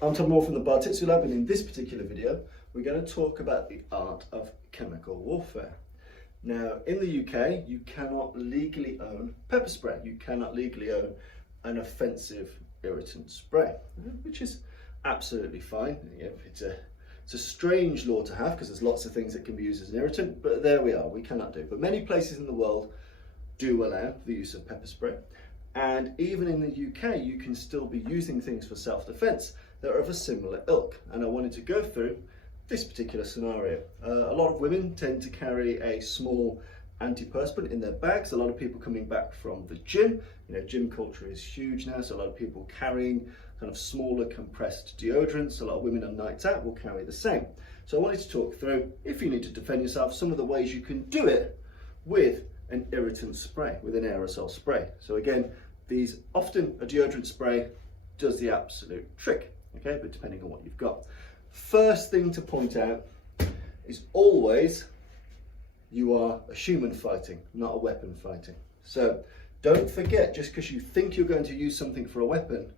I'm Tom Moore from the Bartitsu Lab, and in this particular video we're going to talk about the art of chemical warfare. Now, in the UK you cannot legally own pepper spray. You cannot legally own an offensive irritant spray, which is absolutely fine. It's a strange law to have because there's lots of things that can be used as an irritant, but there we are, we cannot do. But many places in the world do allow the use of pepper spray. And even in the UK, you can still be using things for self-defense that are of a similar ilk. And I wanted to go through this particular scenario. A lot of women tend to carry a small antiperspirant in their bags. A lot of people coming back from the gym. Gym culture is huge now, so a lot of people carrying kind of smaller compressed deodorants. A lot of women on nights out will carry the same. So I wanted to talk through, if you need to defend yourself, some of the ways you can do it with an irritant spray, with an aerosol spray. So again, often a deodorant spray does the absolute trick, okay, but depending on what you've got. First thing to point out is always you are a human fighting, not a weapon fighting. So don't forget, just because you think you're going to use something for a weapon,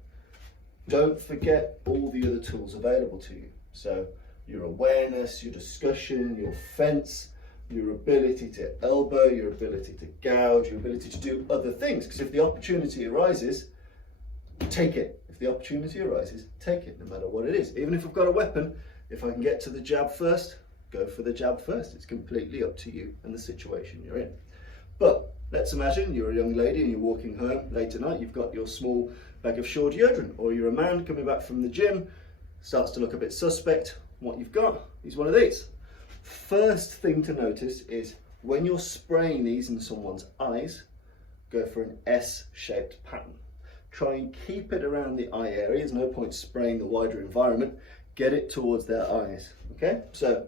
don't forget all the other tools available to you. So your awareness, your discussion, your fence, your ability to elbow, your ability to gouge, your ability to do other things. Because if the opportunity arises, take it. If the opportunity arises, take it, no matter what it is. Even if I've got a weapon, if I can get to the jab first, go for the jab first. It's completely up to you and the situation you're in. But let's imagine you're a young lady and you're walking home late at night, you've got your small bag of Sure deodorant, or you're a man coming back from the gym, starts to look a bit suspect. What you've got is one of these. First thing to notice is when you're spraying these in someone's eyes, go for an S-shaped pattern. Try and keep it around the eye area. There's no point spraying the wider environment. Get it towards their eyes, okay? So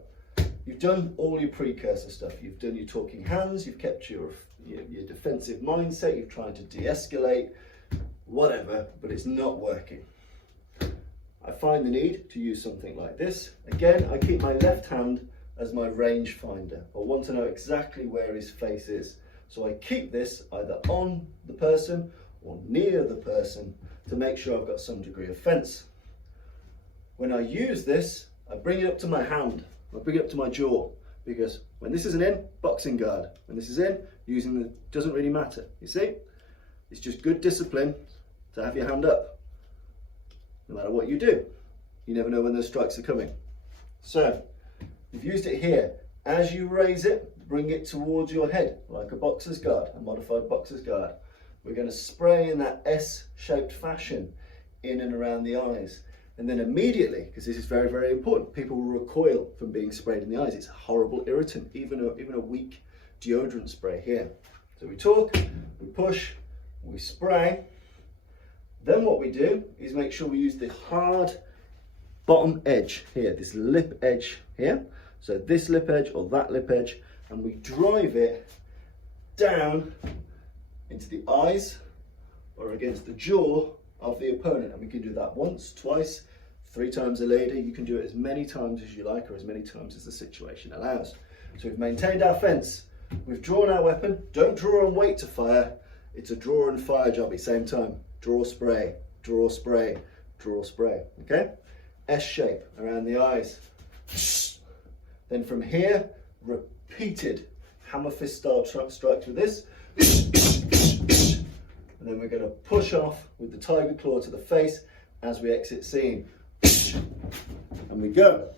you've done all your precursor stuff. You've done your talking hands, you've kept your defensive mindset, you've tried to de-escalate, whatever, but it's not working. I find the need to use something like this. Again, I keep my left hand as my range finder. I want to know exactly where his face is. So I keep this either on the person or near the person to make sure I've got some degree of fence. When I use this, I bring it up to my hand, I bring it up to my jaw, because when this isn't in, boxing guard. When this is in, using the doesn't really matter. You see? It's just good discipline to have your hand up. No matter what you do, you never know when those strikes are coming. So, you've used it here. As you raise it, bring it towards your head, like a boxer's guard, a modified boxer's guard. We're going to spray in that S-shaped fashion in and around the eyes. And then immediately, because this is very, very important, people will recoil from being sprayed in the eyes. It's a horrible irritant, even a weak deodorant spray here. So we talk, we push, we spray. Then what we do is make sure we use the hard bottom edge here, this lip edge here. So this lip edge or that lip edge, and we drive it down into the eyes or against the jaw of the opponent. And we can do that once, twice, 3 times a lady. You can do it as many times as you like or as many times as the situation allows. So we've maintained our fence, we've drawn our weapon. Don't draw and wait to fire. It's a draw and fire job at the same time. Draw, spray, draw, spray, draw, spray, okay? S shape around the eyes. Then from here, repeated hammer fist style strikes with this. And then we're going to push off with the tiger claw to the face as we exit scene. And we go.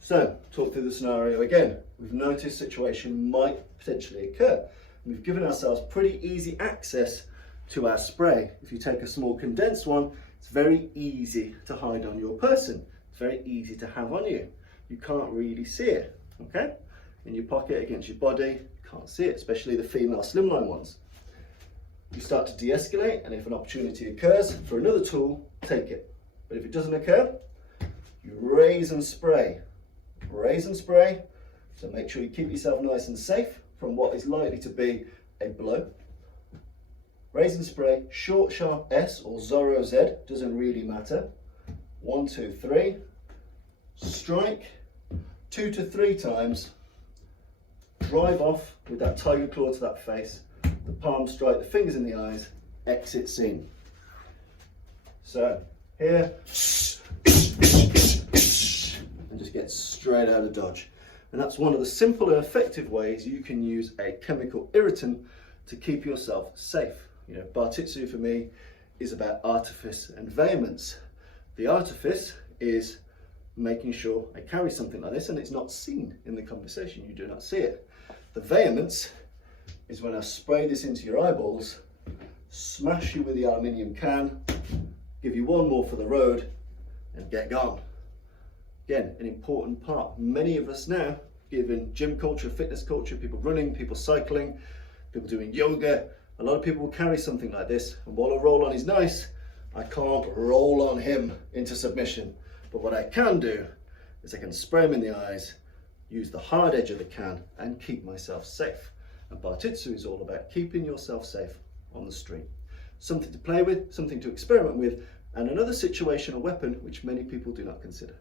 So, talk through the scenario again. We've noticed situation might potentially occur. We've given ourselves pretty easy access to our spray. If you take a small condensed one, it's very easy to hide on your person. It's very easy to have on you. You can't really see it, okay? In your pocket against your body, you can't see it, especially the female slimline ones. You start to de-escalate, and if an opportunity occurs for another tool, take it. But if it doesn't occur, you raise and spray. Raise and spray, so make sure you keep yourself nice and safe from what is likely to be a blow. Raise and spray, short, sharp S or Zorro Z, doesn't really matter. 1, 2, 3. Strike 2 to 3 times. Drive off with that tiger claw to that face. The palm strike, the fingers in the eyes. Exit scene. So here, get straight out of dodge. And that's one of the simple and effective ways you can use a chemical irritant to keep yourself safe. You know, Bartitsu for me is about artifice and vehemence. The artifice is making sure I carry something like this and it's not seen in the conversation, you do not see it. The vehemence is when I spray this into your eyeballs, smash you with the aluminium can, give you one more for the road and get gone. Again, an important part. Many of us now, given gym culture, fitness culture, people running, people cycling, people doing yoga, a lot of people will carry something like this, and while a roll-on is nice, I can't roll on him into submission. But what I can do is I can spray him in the eyes, use the hard edge of the can, and keep myself safe. And Bartitsu is all about keeping yourself safe on the street. Something to play with, something to experiment with, and another situational weapon which many people do not consider.